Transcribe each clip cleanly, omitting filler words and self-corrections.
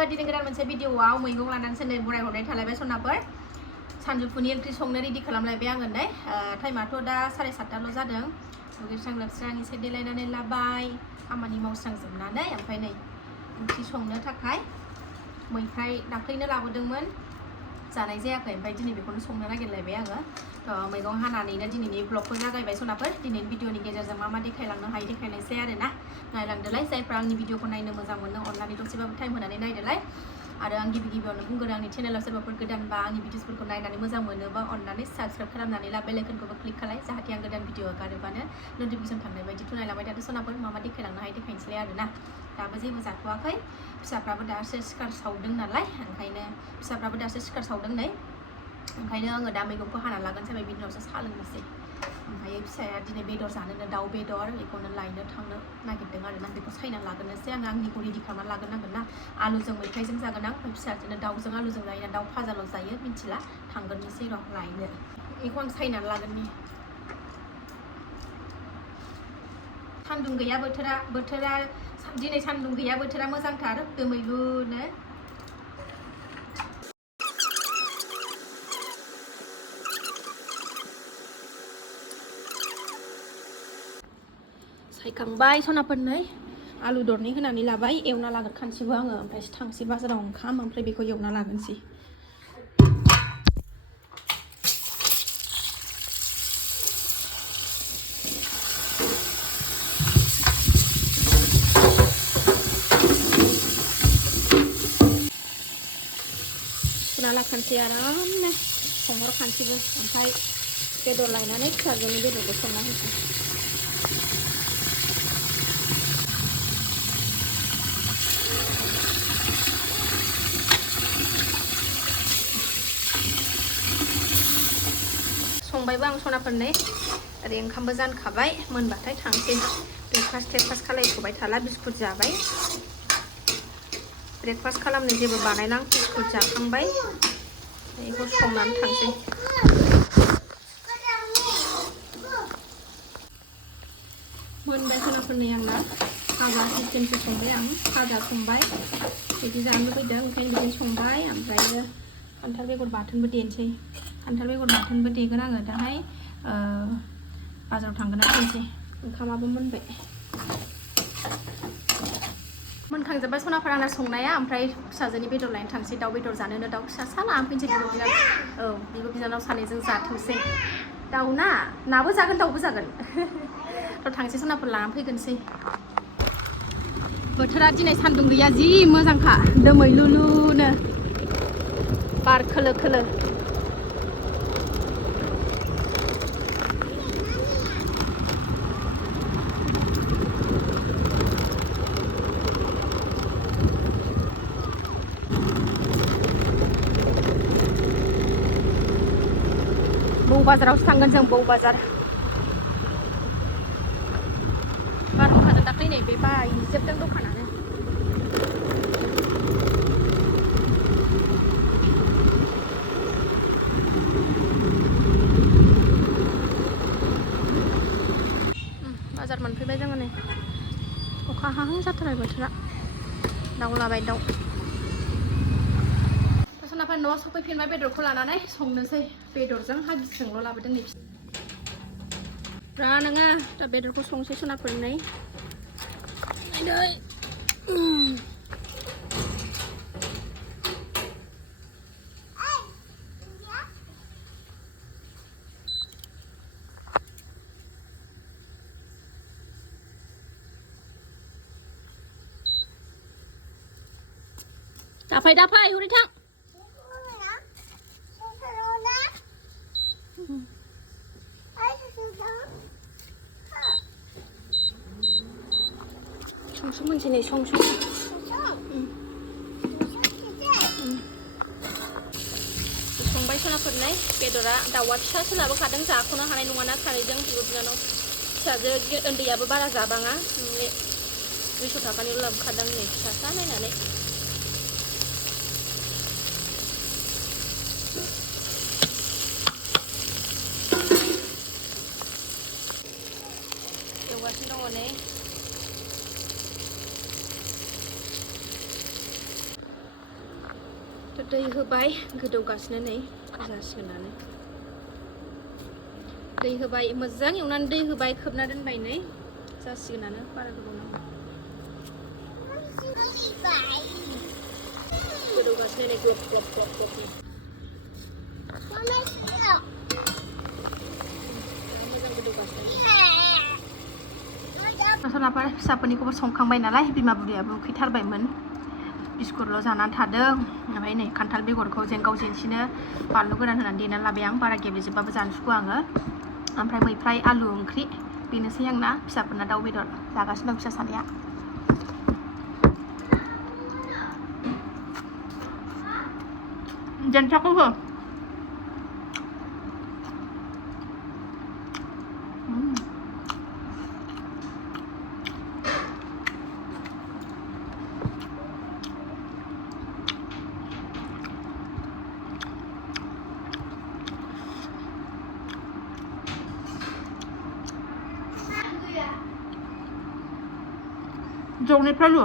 सनाफोर दिनै गोदान मोनसे भिडिअआव मैगं लानानैसो नै बरायहरनाय थालायबाय सनाफोर सानजौफुनि ओंख्रि संनो रेडि खालामलायबाय आङो नै टाइमाथ' दा 7:30 जादों दुगैस्रां लोबस्रां एसे देलायनानै लाबाय खामानि मावस्रांजोबनानै ओमफ्राय नै ओंख्रि संनो थाखाय मैफ्राय दाख्लैनो लाबोदोंमोन जानाय जायाखै ओमफ्राय दिनै बेखौनो संनो नागिरलायबाय आङो मैगं हानानैनो दिनैनि ब्लगखौ जागायबाय सनाफोर दिनैनि भिडिअनि गेजेरजों मा देखायलांनो हायो देखायनोसै आरोना नायलांदोलाय जायफ्रा आंनि भिडिअखौ नायनो मोजां मोनो अननानै दसेबाबो टाइम होनानै नायदोलाय आरो आं गिबियावनो बुंगोन आंनि चेनेलाव सोरबाफोर गोदानबा आंनि भिडिअसफोरखौ नायनानै मोजां मोनोबा अननानै साबस्क्राइब खालामनानै ला बेल आइकनखौबो क्लिक खालाय जाहाथे आं गोदान भिडिअ हगारोबानो नटिफिकेसन थांनाय बायदि थुनायलांबाय थादो सनाफोर मा देखायलांनो हायो देखायनोसै आरोना दाबो जेबो जाथ'वाखै फिसाफ्राबो दासो सिखार सावदों नालाय ओंखायनो फिसाफ्राबो दासो सिखार सावदों नै ओंखायनो आङो दा मैगंखौ हाना लागोन जाबाय बिनि उनावसो साहा लोंनोसै ओमफ्राय फिसाया दिनै बेदर जानोनो दाउ बेदर बेखौनो लायनो थांनो नागिरदों आरोना बेखौ सायना लाग्रोनोसै आङो आंनिखौ रेडि खालामना लाग्रोनांगोन ना आलुजों मैफ्रायजों जागोन आं ओमफ्राय फिसाजोंनो दाउजों आलुजों जायोना दाउ फाजाल' जायो मिथिला थांगोरनोसै र' लायनो बेखौ आं सायनानै लागोननि सान्दुं गैया बोथोरा दिनै सान्दुं गैया बोथोरा मोजांथार दोमैलुनो सायखांबाय सनाफोर नै आलु दरनै होनानै लाबाय एवना लाग्रोखानोसैबो आङो ओमफ्राय थांसै बाजाराव ओंखाम ओमफ्राय बेखौ एवना लागोनसै सुना लाखानोसै आरामनो संहरखानोसैबो ओमफ्राय बेदर लायनानै फिसाजोनि बेदरखौ संना होनोसै संबायबो आं सनाफोर नै ओरै ओंखामबो जानखाबाय मोनबाथाय थांसै ब्रेकफास्ट खालायथ'बाय थाला बिस्कुट जाबाय ब्रेकफास्ट खालामनो जेबो बानायला आं बिस्कुट जाखांबाय बेखौ संनानै थांसै मोनबाय सनाफोर नै आंना भाजा सिस्टेमसो संबाय आं भाजा संबाय बिदि जानो लुबैदों ओंखायनो बिदिनो संबाय ओमफ्राय खान्थाल बेगर बाथोनबो देनोसै खान्थाल बेगर बाथोनबो देगोन आङो दाहाय बाजाराव थांगोन आं फैनोसै ओंखामाबो मोनबाय मोनखांजोब्बाय सनाफोर आंना संनाया ओमफ्राय फिसाजोनि बेदर लायनो थांसै दाउ बेदर जानोनो दाउ फिसा लानानै फैनोसै बिब' बिनानाव सानैजों जाथोंसै दाउ नाबो जागोन दाउबो जागोन थ' थांसै सनाफोर लानानै फैगोनसै बोथोरा दिनै सान्दुं गैया जि मोजांखा दोमैलुलुनो बार खोलो खोलो बौ बाजारावसो थांगोन जों बौ बाजार बारहुंखाजों दाख्लै नै बे बायजोबदों दखानानो बाजार मोनफैबाय जोङो नै अखा हाहां जाथारबाय बोथोरा दाउलाबाय दाउ सनाफोर न'आव सफैफिनबाय बेदरखौ लानानै संनोसै बेदरजों हागिजोंल' लाबोदों नै नङा दा बेदरखौ संसै सनाफोर नै दाफाय हरै थां संसै मोनसै नै संसै संबाय सनाफोर नै बेदरा दाउआ फिसासो लाबोखादों जाख'नो हानाय नङाना खारैजों बिब' बिनानाव फिसाजो उन्दैयाबो बारा जाबाङा 200 थाखानिल' लाबोखादों नै फिसासा नायनानै एवगासिनो दङ नै दै होबाय गोदौगासिनो नै जासिगोनानो दै होबाय मोजां एवनानै दै होबाय खोबना दोनबाय नै जासिगोनानो बारा गोबाव नाङा गोदौगासिनो नै ग्लब ग्लब ग्लब ग्लबनो मोजां गोदौगासिनो सोरनाबा फिसाफोरनिखौबो संखांबाय नालाय बिमा बुरैयाबो उखैथारबायमोन बिस्कुटल' जानानै थादों ओमफ्राय नै खान्थाल बेगरखौ जेंगाव जेंसिनो बानलु गोरान होनानै देनानै लाबाय आं बारा गेब्लेजोबबाबो जानो सुखुवा आङो ओमफ्राय मैफ्राय आलु ओंख्रि बेनोसै आंना फिसाफोरना दाउ बेदर जागासिनो दं फिसा सानैया जेन्थाखौ हो जौनिफ्राय लु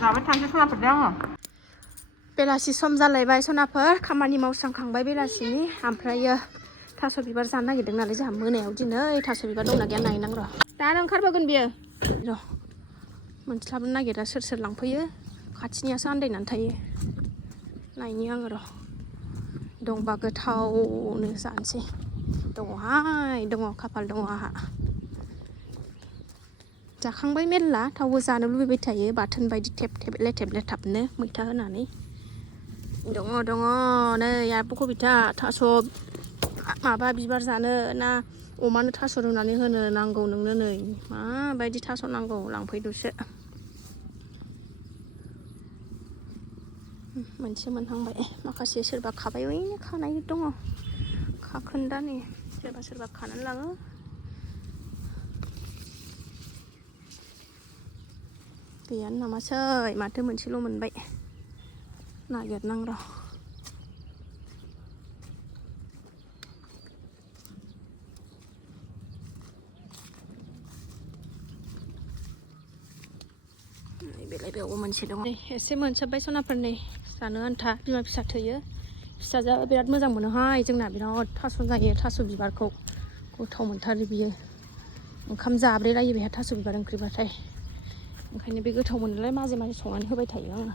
जाबाय थांसै सनाफोर दे आङो बेलासि सम जालायबाय सनाफोर खामानि मावस्रांखांबाय बेलासिनि ओमफ्रायो थास' बिबार जानो नागिरदों नालाय जोंहा मोनायाव दिनै थास' बिबार दंना गैया नायनां र' दानो ओंखारबोगोन बियो र' मोनस्लाबनो नागिरा सोर सोर लांफैयो खाथिनियासो आन्दायनानै थायो नायनि आङो र' दंबा गोथावनो जानोसै दङहाय दङ खाफाल दङ आंहा जाखांबाय मेरला थावबो जानो लुबैबाय थायो बाथोन बायदि थेब थेब लेथेब लेथाबनो मैथा होनानै दङ दङ नै आब' कबिता थास' माबा बिबार जानो ना अमानो थास' रुनानै होनो नांगौ नोंनो नै माबायदि थास' नांगौ लांफैदोसो मोनसे मोनहांबाय माखासे सोरबा खाबाय ओइनो खानाय दङ खाखोन्दानि सोरबा सोरबा खानानै लाङो गैयानो नामासै माथो मोनसेल' मोनबाय नागिरनां र' बेलाय बेयावबो मोनसे दङ एसे मोनसाबबाय सनाफोर नै जानो आन्था बिमा फिसा थोयो फिसाजोआ बिराद मोजां मोनोहाय जोंना बिराद थास' जायो थास' बिबारखौ गोथाव मोनथारो बियो ओंखाम जाब्रेलायो बेहा थास' बिबार ओंख्रिबाथाय ओंखायनो बे गोथाव मोननायलाय माजे माजे संनानै होबाय थायो आङो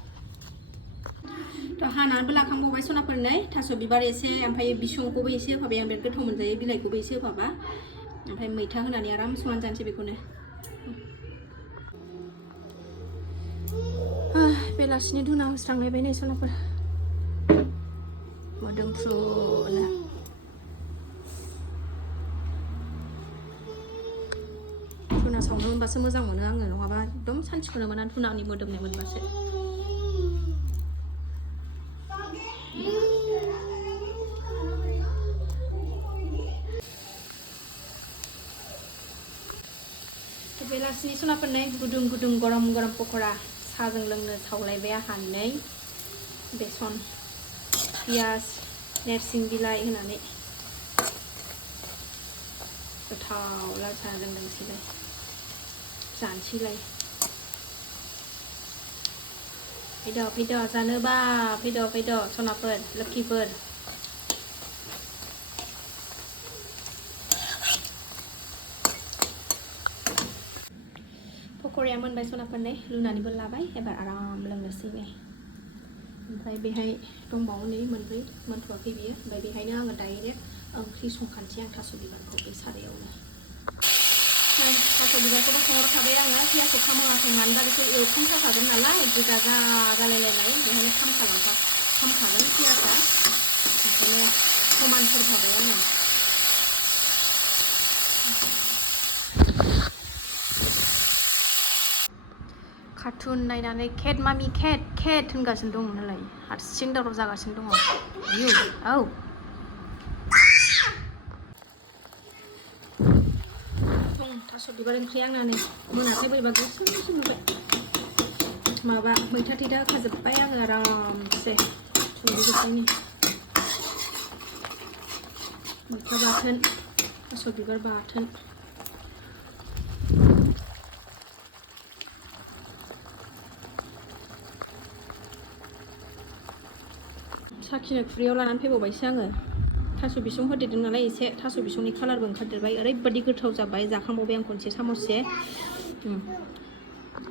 थ' हानानैबो लाखांबावबाय सनाफोर नै थास' बिबार एसे ओमफ्राय बिसंखौबो एसे होफाबाय आं बिराद गोथाव मोनजायो बिलाइखौबो एसे होफाबा ओमफ्राय मैथा होनानै आराम संनानै जानोसै बेखौनो बेलासिनि धुना होस्रांलायबाय नै सनाफोर मोदोमफ्रुनो धुना सावनो मोनबासो मोजां मोनो आङो नङाबा एकदम सानथिखौनो मोना धुनानि मोदोमनाय मोनबासो बेलासिनि सनाफोर नै गुदुं गुदुं गरम गरम पक'रा साहाजों लोंनो सावलायबाय आंहा नै बेसन पियाज नेरसिं बिलाइ होनानै गोथाव लाल साहाजों लोंसैलाय जानोसैलाय फैद' जानोबा फैद' सनाफोर लोक्षिफोर पक'राया मोनबाय सनाफोर नै लुनानैबो लाबाय एबार आराम लोंनोसै नै ओमफ्राय बेहाय दंबावो नै मोनब्रै मोनथ'वाखै बियो ओमफ्राय बेहायनो आङो डाइरेक्ट ओंख्रि संखानोसै आं थास' बिबारखौ बे सारायावनो थास' थास' बिबारखौबो संहरखाबाय आङो पियासखौ खामहोआखै मानो दा बेखौ एवखांथारखागोन नालाय गोजा जालायलायनाय बेहायनो खामखागोन पियासा ओंखायनो समानथारखाबाय आङो कार्टुन नायनानै केट मामि केट होनगासिनो दं नालाय हारसिं दावराव जागासिनो दङ इउ औ थास' बिबार ओंख्रि आंना नै मोनाखै बोरैबा गोसोम नुबाय माबा मैथा थैथा होखाजोब्बाय आङो आरामसे संजोबनायनि मैथा बाथोन थास' बिबार बाथोन साखिनो खुरैयाव लानानै फैबावबायसो आङो थास' बिसं होदेरदों नालाय एसे थास' बिसंनि कालारबो ओंखारदेरबाय ओरैबायदि गोथाव जाबाय जाखांबावबाय आं खनसे सामससे